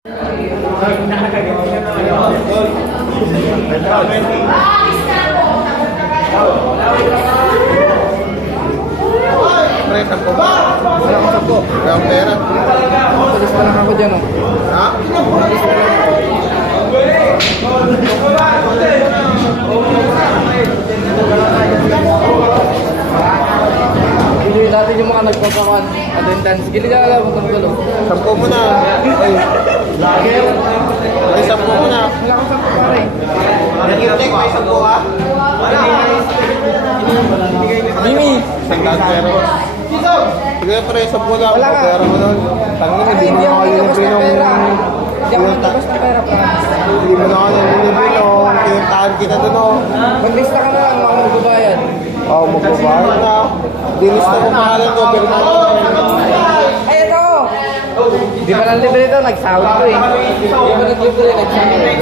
Pre, sampo ba? Wala akong sampo. Wala akong pera. Palis pa lang ako dyan, oh. Ha? Palis pa lang. Hindi dati yung mga nagpapakan attendance. Gili ka alam mo itong gulo. Sampo mo na. Ay, sampo mo na. Wala akong sampo pa rin. Nag-check, may sampo ka? Mimi! Isang daan pero. Sige pre, sampo lang. Wala ka. Pero mo nun. Tangan mo, hindi mo nakalimutin yung... Hindi ako nagtapos ng pera, promise. Hindi mo nakalimutin yung kinuntahan kita dun, oh. Maglista ka na lang, mga magbabayad. Oo, magbabayad na. Dinista ko pangalan ko, pero ay, ito! Di ba lang libre ito? Nagsawa ko eh. Di ba naglibre? Nagsawa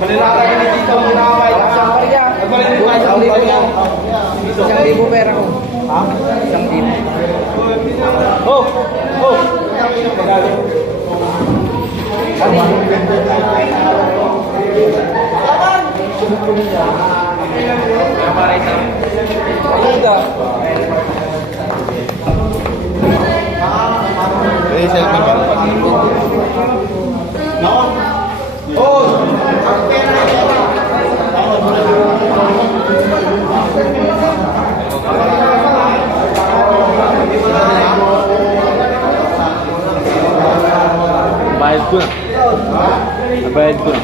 Malilaka na dito ang nakakay. Isang parya. Isang libo pera ko. Ha? Isang libo. Oh! Oh! Magaling. Bayad ko na. Bayad ko na.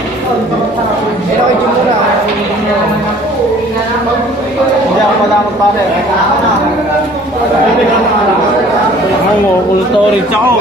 Eh, okay, dyan muna. Hindi ako malamot pare. Ako mo, ulit-ulit ako.